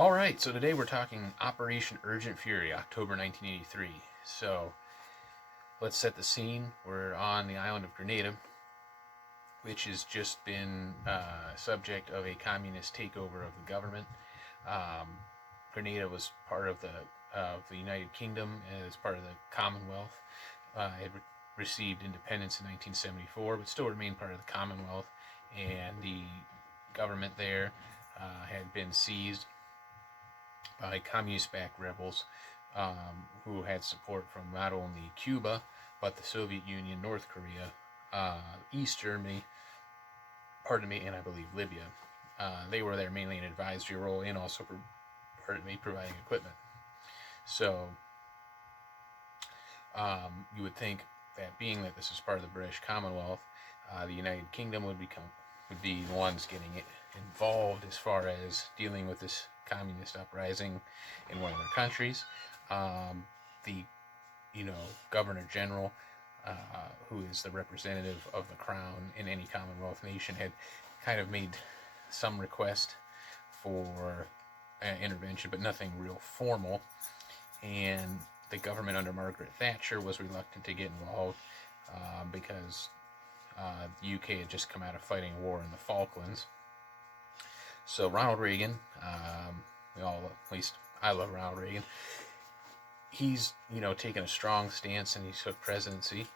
All right, so today we're talking Operation Urgent Fury, October 1983. So let's set the scene. We're on the island of Grenada, which has just been subject of a communist takeover of the government. Um, Grenada was part of the United Kingdom as part of the Commonwealth. It received independence in 1974, but still remained part of the Commonwealth. And the government there had been seized by communist-backed rebels who had support from not only Cuba, but the Soviet Union, North Korea, East Germany, and I believe Libya. They were there mainly in an advisory role and also, providing equipment. So you would think that being that this is part of the British Commonwealth, the United Kingdom would be the ones getting it involved as far as dealing with this communist uprising in one of their countries. The Governor General, who is the representative of the Crown in any Commonwealth nation, had kind of made some request for intervention, but nothing real formal. And the government under Margaret Thatcher was reluctant to get involved because the UK had just come out of fighting a war in the Falklands. So Ronald Reagan, at least I love Ronald Reagan. He's taken a strong stance, and he took presidency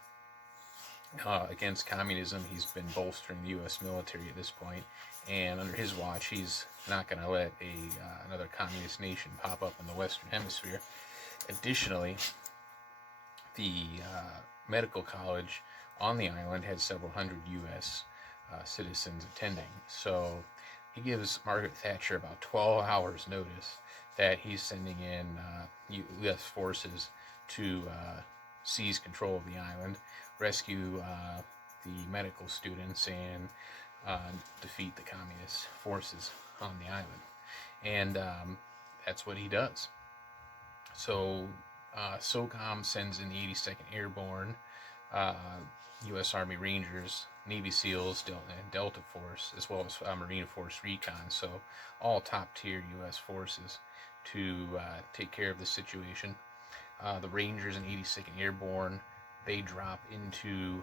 against communism. He's been bolstering the U.S. military at this point, and under his watch, he's not going to let another communist nation pop up in the Western Hemisphere. Additionally, the medical college on the island had several hundred U.S. Citizens attending. So he gives Margaret Thatcher about 12 hours notice that he's sending in U.S. forces to seize control of the island, rescue the medical students, and defeat the communist forces on the island. And that's what he does. So SOCOM sends in the 82nd Airborne, U.S. Army Rangers, Navy SEALs, and Delta Force, as well as Marine Force Recon. So all top-tier U.S. forces to take care of the situation. The Rangers and 82nd Airborne, they drop into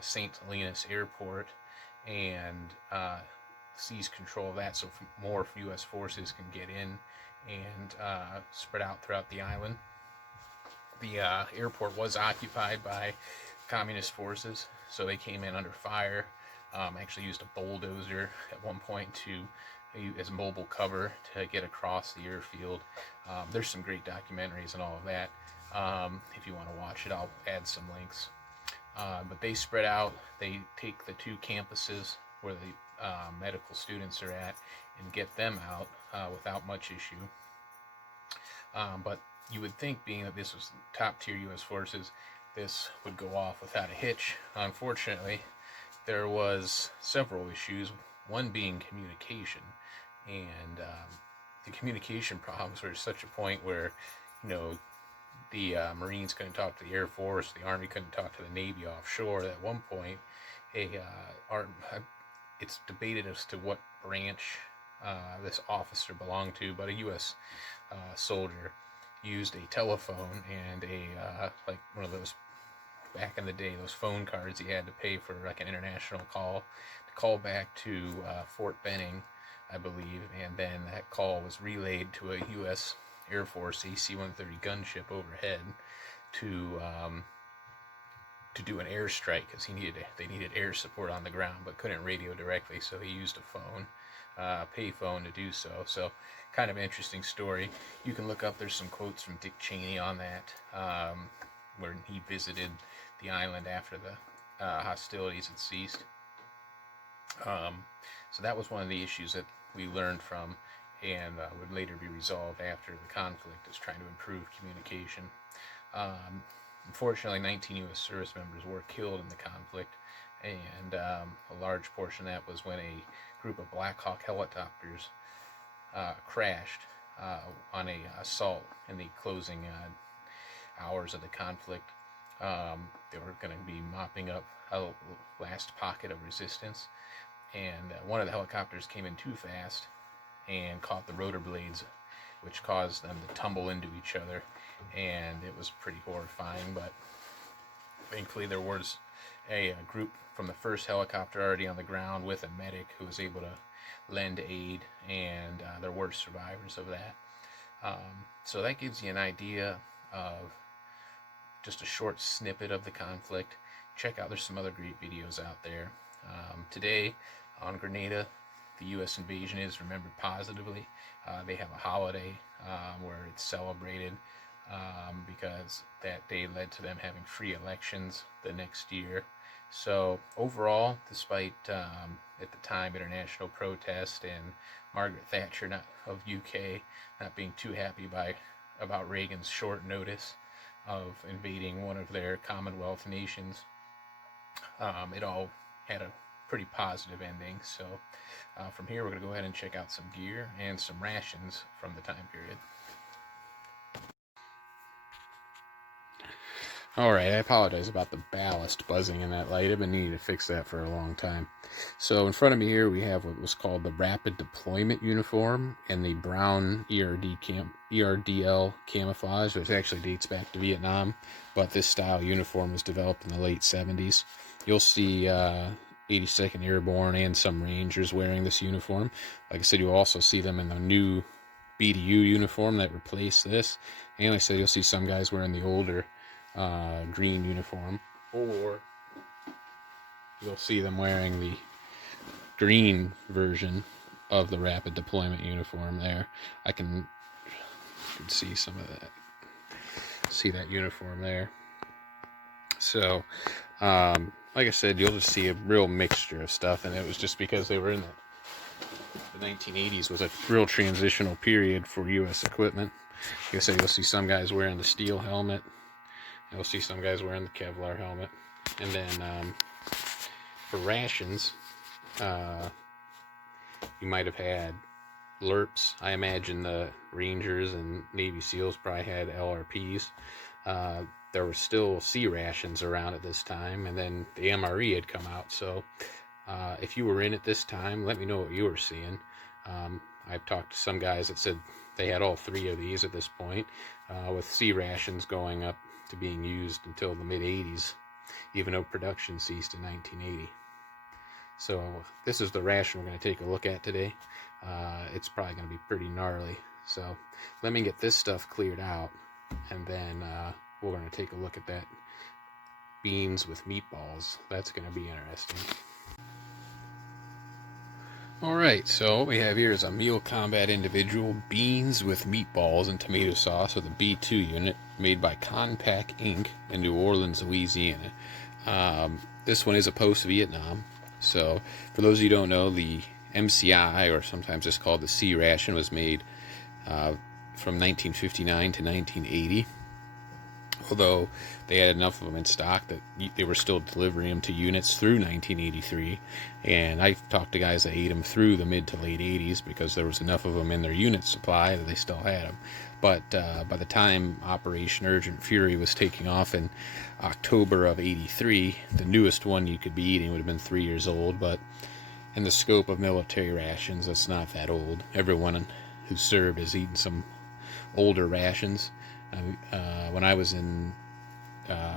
St. Helena's Airport and seize control of that, so more U.S. forces can get in and spread out throughout the island. The airport was occupied by communist forces, so they came in under fire. Actually used a bulldozer at one point as mobile cover to get across the airfield. There's some great documentaries and all of that. If you want to watch it, I'll add some links. But they spread out. They take the two campuses where the medical students are at and get them out without much issue. But you would think, being that this was top-tier U.S. forces, this would go off without a hitch. Unfortunately, there was several issues, one being communication. And the communication problems were to such a point where, the Marines couldn't talk to the Air Force, the Army couldn't talk to the Navy offshore. At one point, it's debated as to what branch this officer belonged to, but a U.S. Soldier used a telephone and like one of those, back in the day, those phone cards he had to pay for like an international call, to call back to Fort Benning, I believe, and then that call was relayed to a U.S. Air Force AC-130 gunship overhead to do an airstrike, because they needed air support on the ground but couldn't radio directly, so he used a phone, payphone, to do so. So kind of interesting story. You can look up, there's some quotes from Dick Cheney on that, where he visited the island after the hostilities had ceased. So that was one of the issues that we learned from, and would later be resolved after the conflict, is trying to improve communication. Unfortunately, 19 U.S. service members were killed in the conflict, and a large portion of that was when a group of Black Hawk helicopters crashed on a assault in the closing hours of the conflict. They were going to be mopping up a last pocket of resistance, and one of the helicopters came in too fast and caught the rotor blades which caused them to tumble into each other, and it was pretty horrifying. But thankfully there was a group from the first helicopter already on the ground with a medic who was able to lend aid, and there were survivors of that. So that gives you an idea of just a short snippet of the conflict. Check out, there's some other great videos out there. Today on Grenada, the U.S. invasion is remembered positively. They have a holiday where it's celebrated because that day led to them having free elections the next year. So overall, despite at the time international protest and Margaret Thatcher of UK not being too happy about Reagan's short notice of invading one of their Commonwealth nations, it all had a pretty positive ending. So from here we're going to go ahead and check out some gear and some rations from the time period. Alright, I apologize about the ballast buzzing in that light. I've been needing to fix that for a long time. So in front of me here we have what was called the Rapid Deployment Uniform and the brown ERDL camouflage, which actually dates back to Vietnam, but this style uniform was developed in the late 70s. You'll see 82nd Airborne and some Rangers wearing this uniform. Like I said, you'll also see them in the new BDU uniform that replaced this. And like I said, you'll see some guys wearing the older green uniform, or you'll see them wearing the green version of the Rapid Deployment uniform there. You can see some of that. See that uniform there. So, like I said, you'll just see a real mixture of stuff, and it was just because they were in the 1980s was a real transitional period for U.S. equipment. Like I said, you'll see some guys wearing the steel helmet. You'll see some guys wearing the Kevlar helmet. And then for rations, you might have had LRPs. I imagine the Rangers and Navy SEALs probably had LRPs. There were still C rations around at this time, and then the MRE had come out. So if you were in at this time, let me know what you were seeing. I've talked to some guys that said they had all three of these at this point, with C rations going up to being used until the mid-80s, even though production ceased in 1980. So this is the ration we're going to take a look at today. It's probably going to be pretty gnarly. So let me get this stuff cleared out, and then we're going to take a look at that beans with meatballs. That's going to be interesting. Alright, so what we have here is a Meal Combat Individual beans with meatballs and tomato sauce with a B2 unit made by Conpac Inc. in New Orleans, Louisiana. This one is a post-Vietnam. So for those of you who don't know, the MCI, or sometimes it's called the C ration, was made from 1959 to 1980. Although they had enough of them in stock that they were still delivering them to units through 1983. And I've talked to guys that ate them through the mid to late 80s because there was enough of them in their unit supply that they still had them. But by the time Operation Urgent Fury was taking off in October of 83, the newest one you could be eating would have been 3 years old. But in the scope of military rations, it's not that old. Everyone who served has eaten some older rations. When I was in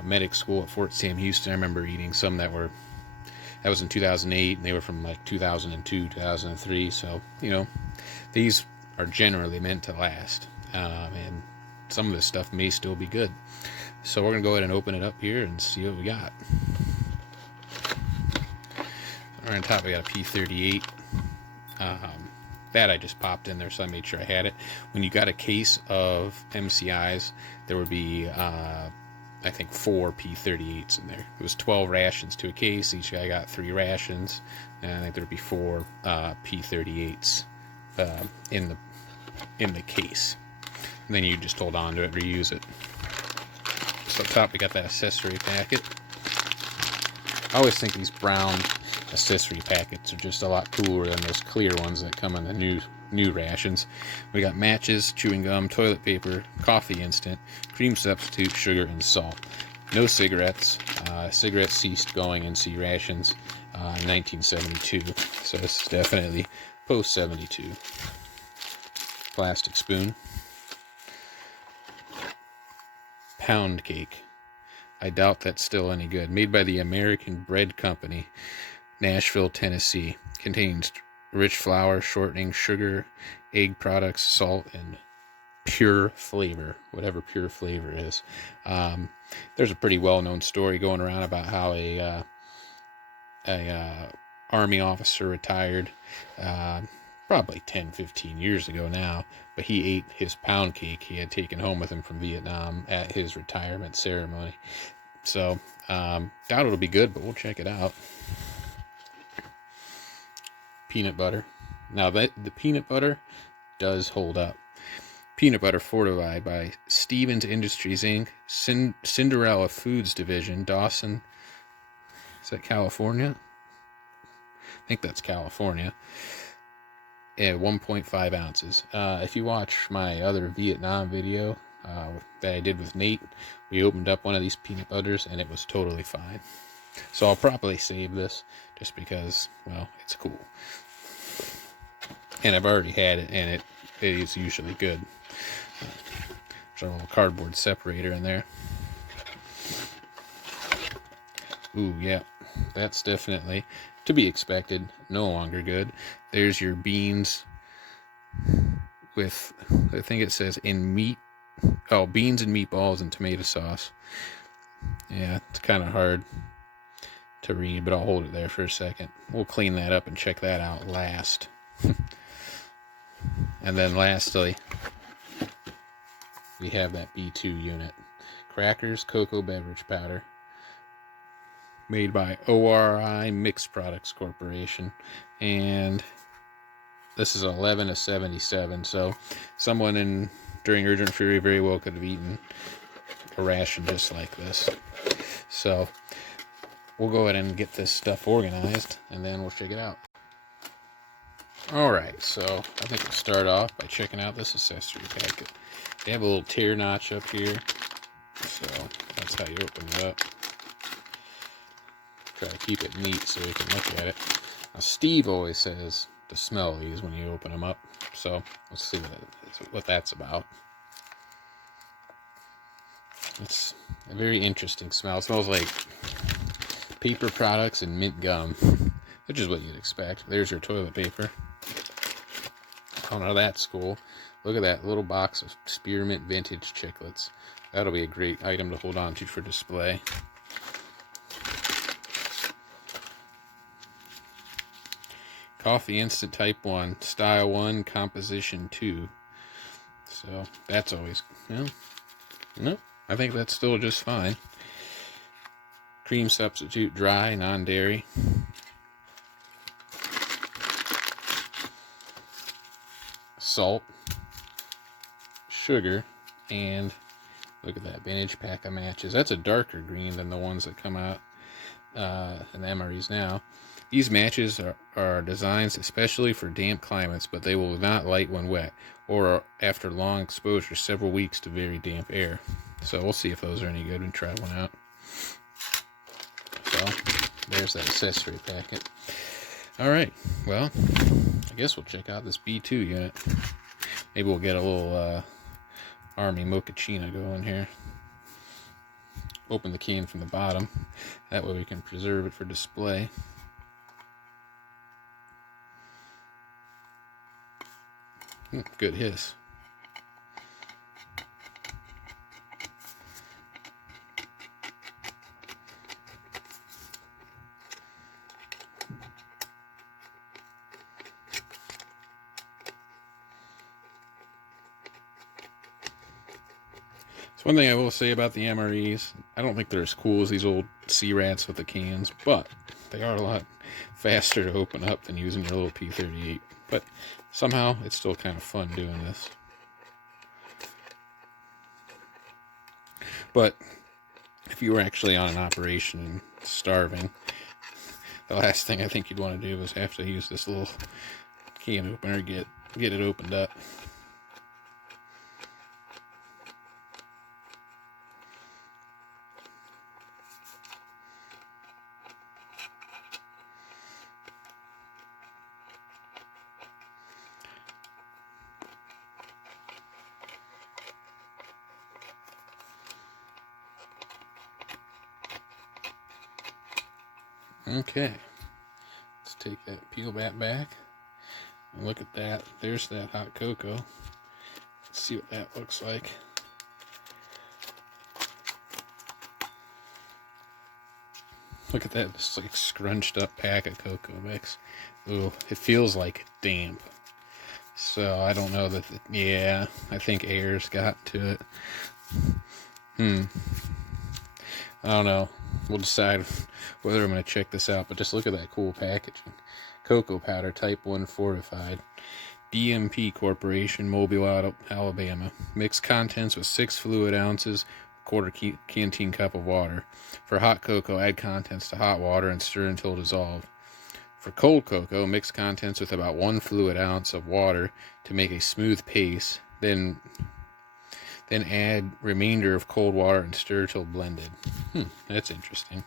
medic school at Fort Sam Houston, I remember eating some that was in 2008, and they were from like 2002, 2003. So, you know, these are generally meant to last, and some of this stuff may still be good. So we're going to go ahead and open it up here and see what we got. Right on top we got a P38. That I just popped in there, so I made sure I had it. When you got a case of MCIs, there would be, I think, 4 P38s in there. It was 12 rations to a case. Each guy got 3 rations, and I think there would be 4 P38s in the case. And then you just hold on to it, reuse it. So up top we got that accessory packet. I always think these brown accessory packets are just a lot cooler than those clear ones that come in the new rations. We got matches, chewing gum, toilet paper, coffee instant, cream substitute, sugar, and salt. No cigarettes. Cigarettes ceased going in C rations in 1972, so this is definitely post-72. Plastic spoon. pound cake. I doubt that's still any good. Made by the American Bread Company, Nashville, Tennessee. Contains rich flour, shortening, sugar, egg products, salt, and pure flavor, whatever pure flavor is. There's a pretty well-known story going around about how a army officer retired probably 10-15 years ago now, but he ate his pound cake he had taken home with him from Vietnam at his retirement ceremony. So doubt it'll be good, but we'll check it out. Peanut butter. Now the peanut butter does hold up. Peanut butter fortified by Stevens Industries Inc., Cinderella Foods Division, Dawson. Is that California? I think that's California. At 1.5 ounces. If you watch my other Vietnam video that I did with Nate, we opened up one of these peanut butters and it was totally fine. So I'll probably save this just because, well, it's cool. And I've already had it, and it is usually good. There's a little cardboard separator in there. Ooh, yeah, that's definitely to be expected. No longer good. There's your beans with, I think it says beans and meatballs and tomato sauce. Yeah, it's kind of hard to read, but I'll hold it there for a second. We'll clean that up and check that out last. And then lastly, we have that B2 unit. Crackers, cocoa beverage powder. Made by ORI Mixed Products Corporation. And this is 11/77. So someone during Urgent Fury very well could have eaten a ration just like this. So we'll go ahead and get this stuff organized, and then we'll check it out. Alright, so I think we'll start off by checking out this accessory packet. They have a little tear notch up here, so that's how you open it up. Try to keep it neat so you can look at it. Now, Steve always says to smell these when you open them up, so let's see what that's about. It's a very interesting smell. It smells like paper products and mint gum, which is what you'd expect. There's your toilet paper. Oh, now that's cool. Look at that little box of spearmint vintage chiclets. That'll be a great item to hold on to for display. Coffee Instant Type 1, Style 1, Composition 2. So that's always, no, I think that's still just fine. Cream substitute, dry, non-dairy. Salt, sugar, and look at that vintage pack of matches. That's a darker green than the ones that come out in the MREs now. These matches are designed especially for damp climates, but they will not light when wet or after long exposure, several weeks to very damp air. So we'll see if those are any good and try one out. So there's that accessory packet. Alright, well, I guess we'll check out this B2 unit. Maybe we'll get a little Army Mocha going here. Open the can from the bottom. That way we can preserve it for display. Good hiss. So one thing I will say about the MREs, I don't think they're as cool as these old C-Rats with the cans, but they are a lot faster to open up than using your little P38. But somehow, it's still kind of fun doing this. But if you were actually on an operation and starving, the last thing I think you'd want to do is have to use this little can opener to get it opened up. Okay, let's take that, peel that back, and look at that. There's that hot cocoa. Let's see what that looks like. Look at that, just like scrunched up pack of cocoa mix. Ooh, it feels like damp. So I don't know that, yeah, I think air's got to it. I don't know. We'll decide whether I'm going to check this out, but just look at that cool packaging. Cocoa powder, type 1 fortified. DMP Corporation, Mobile, Alabama. Mixed contents with 6 fluid ounces, quarter canteen cup of water. For hot cocoa, add contents to hot water and stir until dissolved. For cold cocoa, mix contents with about 1 fluid ounce of water to make a smooth paste. Then add remainder of cold water and stir till blended. That's interesting.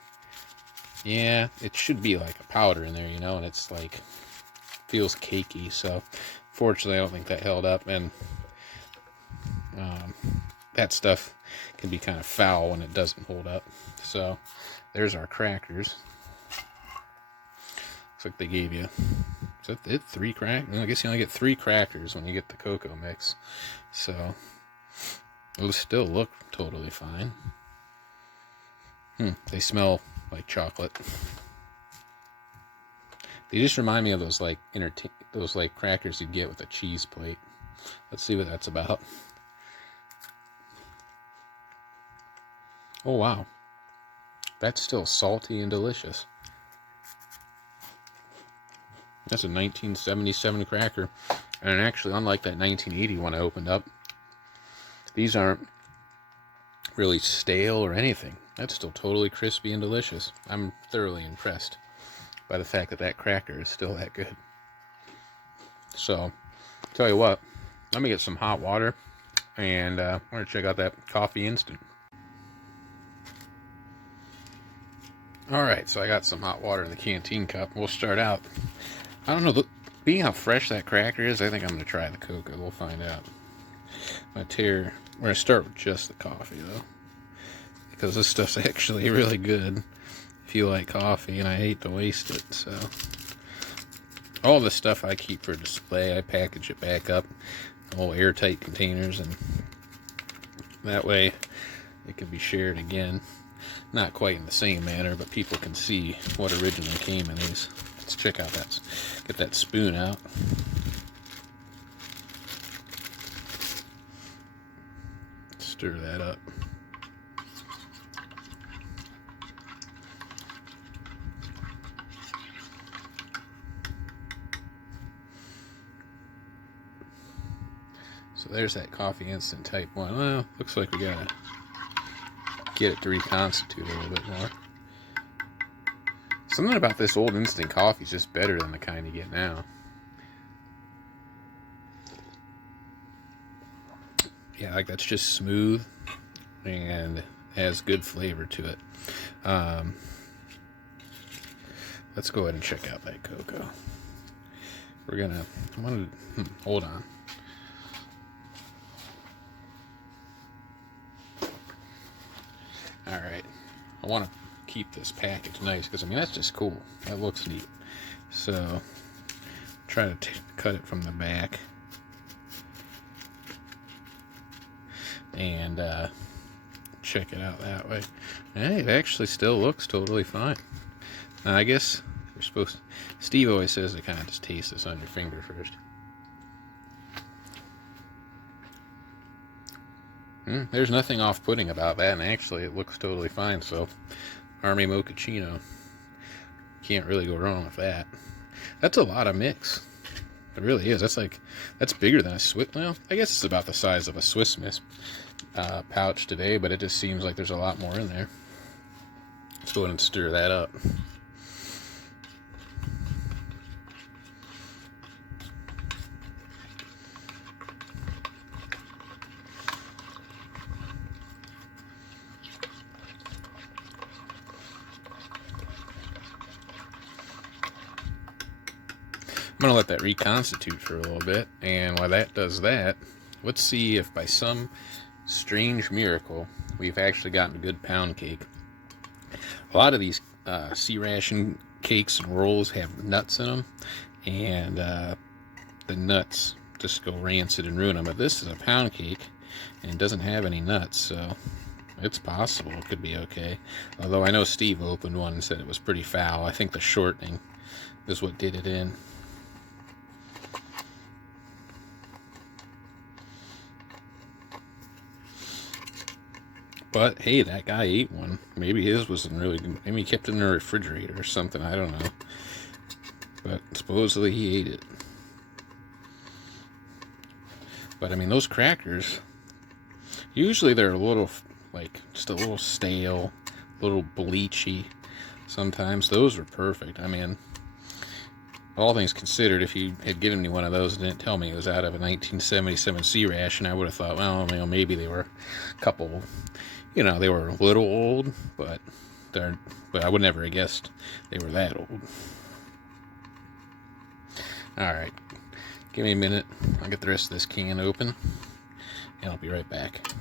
Yeah, it should be like a powder in there, you know, and it's like, feels cakey. So, fortunately, I don't think that held up. And that stuff can be kind of foul when it doesn't hold up. So, there's our crackers. Looks like they gave you, is that it? 3 crackers? I guess you only get 3 crackers when you get the cocoa mix. So, it'll still look totally fine. They smell like chocolate. They just remind me of those like those like crackers you get with a cheese plate. Let's see what that's about. Oh wow, that's still salty and delicious. That's a 1977 cracker, and actually, unlike that 1980 one I opened up, these aren't really stale or anything. That's still totally crispy and delicious. I'm thoroughly impressed by the fact that that cracker is still that good. So, tell you what, let me get some hot water, and I'm going to check out that coffee instant. Alright, so I got some hot water in the canteen cup. We'll start out. I don't know, being how fresh that cracker is, I think I'm going to try the cocoa. We'll find out. We're going to start with just the coffee, though, because this stuff's actually really good if you like coffee, and I hate to waste it. So all this stuff I keep for display. I package it back up in all airtight containers, and that way it can be shared again. Not quite in the same manner, but people can see what originally came in these. Let's check out that. Get that spoon out. Stir that up. So there's that coffee instant type 1. Well, looks like we gotta get it to reconstitute a little bit more. Something about this old instant coffee is just better than the kind you get now. Yeah, like that's just smooth and has good flavor to it. Let's go ahead and check out that cocoa. Hold on. Alright, I want to keep this package nice, because I mean that's just cool. That looks neat. So, try to cut it from the back. And check it out that way. Hey, it actually still looks totally fine. Now, I guess you're supposed to, Steve always says to kind of just taste this on your finger first. There's nothing off-putting about that, and actually it looks totally fine. So, Army Mochaccino, can't really go wrong with that. That's a lot of mix. It really is. That's bigger than a Swiss. Well, I guess it's about the size of a Swiss Miss pouch today, but it just seems like there's a lot more in there. Let's go ahead and stir that up. I'm going to let that reconstitute for a little bit, and while that does that, let's see if by some strange miracle we've actually gotten a good pound cake. A lot of these C-Ration cakes and rolls have nuts in them, and the nuts just go rancid and ruin them. But this is a pound cake and it doesn't have any nuts, so it's possible it could be okay. Although I know Steve opened one and said it was pretty foul. I think the shortening is what did it in. But hey, that guy ate one. Maybe his wasn't really good. Maybe he kept it in the refrigerator or something. I don't know. But supposedly he ate it. But I mean, those crackers, usually they're a little, like, just a little stale, a little bleachy. Sometimes those were perfect. I mean, all things considered, if you had given me one of those and didn't tell me it was out of a 1977 C ration, I would have thought, well, you know, maybe they were a couple, you know, they were a little old, but I would never have guessed they were that old. Alright, give me a minute. I'll get the rest of this can open, and I'll be right back.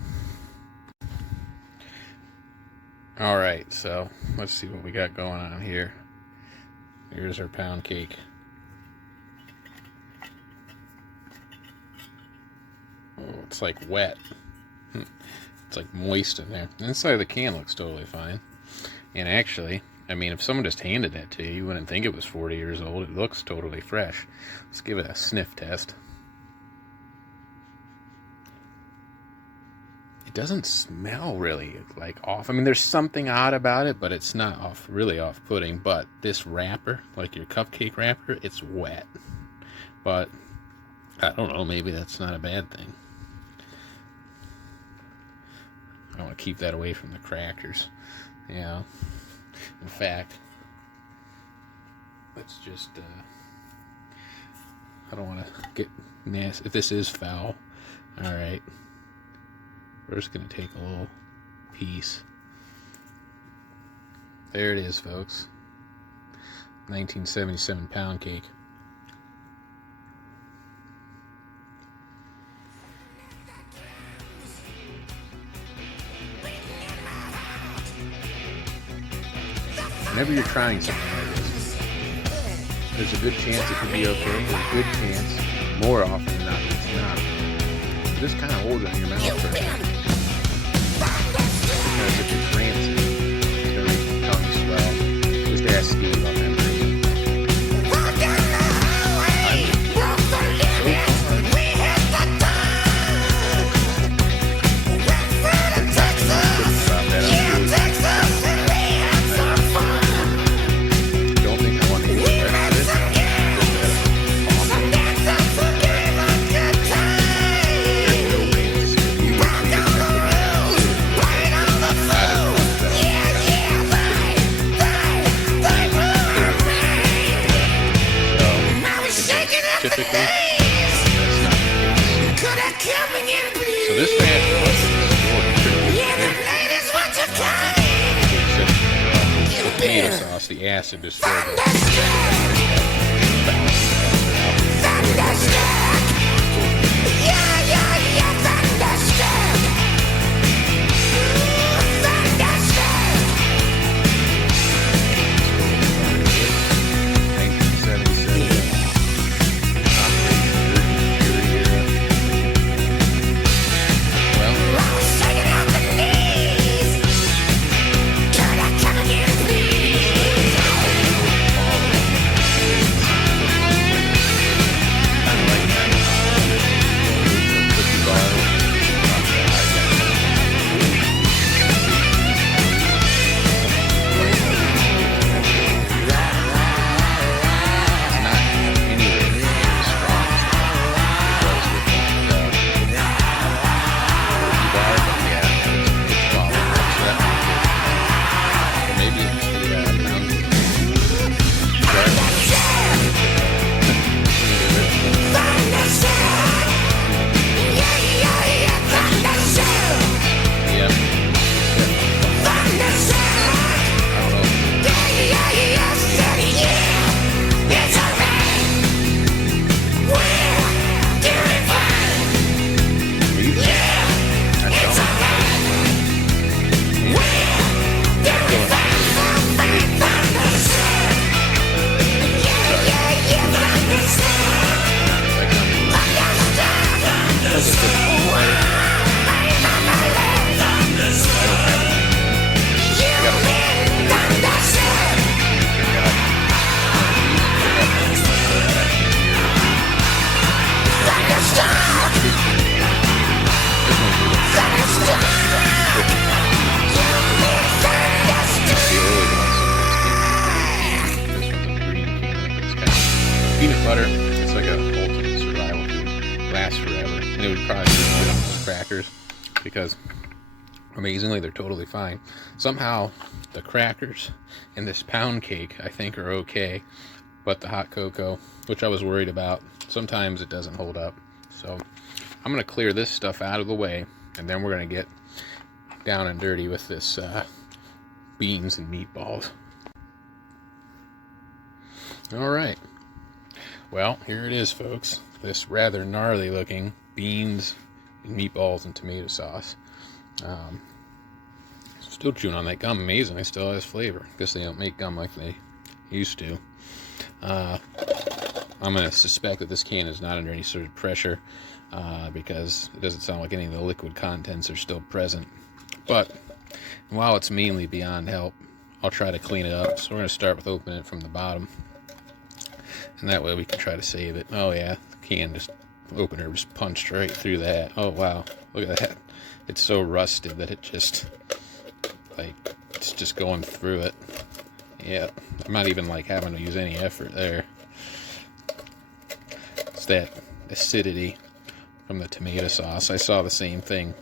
Alright, so let's see what we got going on here. Here's our pound cake. Oh, it's like wet. It's like moist in there. The inside of the can looks totally fine. And actually, I mean, if someone just handed that to you, you wouldn't think it was 40 years old. It looks totally fresh. Let's give it a sniff test. It doesn't smell really like off. I mean, there's something odd about it, but it's not really off-putting. But this wrapper, like your cupcake wrapper, it's wet. But I don't know, maybe that's not a bad thing. I want to keep that away from the crackers. You know, in fact, let's just, I don't want to get nasty. If this is foul, alright, we're just going to take a little piece. There it is, folks. 1977 pound cake. Whenever you're trying something like this, there's a good chance it could be okay. There's a good chance, more often than not, it's not. So just kind of hold it in your mouth for a second. Because if it's rancid, it's going to make your tongue swell. Just ask Steve about that. Typically, that's not the case. So this batch the tomato sauce, the acid destroyed like peanut butter, it's like a ultimate survival food. Lasts forever. And it would probably be good on those crackers because amazingly they're totally fine. Somehow the crackers and this pound cake I think are okay, but the hot cocoa, which I was worried about, sometimes it doesn't hold up. So I'm going to clear this stuff out of the way, and then we're going to get down and dirty with this beans and meatballs. Alright, well, here it is, folks. This rather gnarly looking beans and meatballs and tomato sauce. Still chewing on that gum. Amazing, it still has flavor. Guess they don't make gum like they used to. I'm going to suspect that this can is not under any sort of pressure because it doesn't sound like any of the liquid contents are still present. But while it's mainly beyond help, I'll try to clean it up. So we're going to start with opening it from the bottom. And that way we can try to save it. Oh yeah, the can just opener just punched right through that. Oh wow, look at that. It's so rusted that it just, like, it's just going through it. Yeah, I'm not even like having to use any effort there. It's that acidity from the tomato sauce. I saw the same thing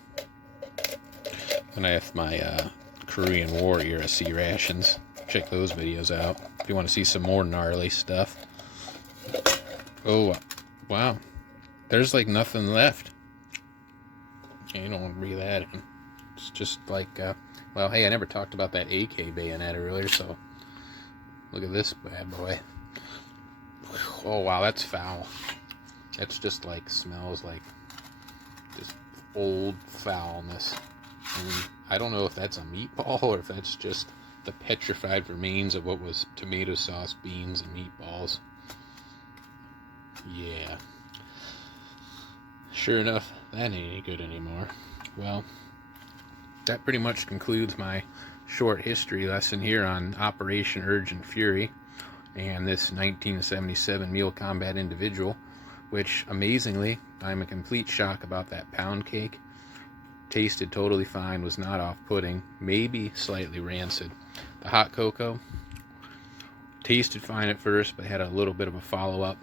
when I had my Korean War era Rations. Check those videos out if you want to see some more gnarly stuff. Oh, wow. There's like nothing left. You don't want to breathe that in. It's just like, well, hey, I never talked about that AK bayonet earlier, so look at this bad boy. Oh, wow, that's foul. That's just like, smells like just old foulness. I mean, I don't know if that's a meatball or if that's just the petrified remains of what was tomato sauce, beans, and meatballs. Yeah. Sure enough, that ain't any good anymore. Well, that pretty much concludes my short history lesson here on Operation Urgent Fury and this 1977 Meal Combat Individual, which, amazingly, I'm a complete shock about that pound cake. Tasted totally fine, was not off-putting, maybe slightly rancid. The hot cocoa tasted fine at first, but had a little bit of a follow-up.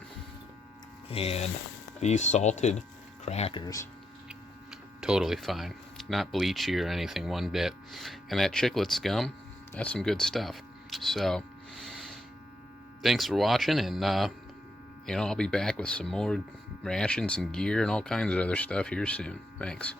And these salted crackers, totally fine. Not bleachy or anything one bit. And that chiclet scum, that's some good stuff. So, thanks for watching, and I'll be back with some more rations and gear and all kinds of other stuff here soon. Thanks.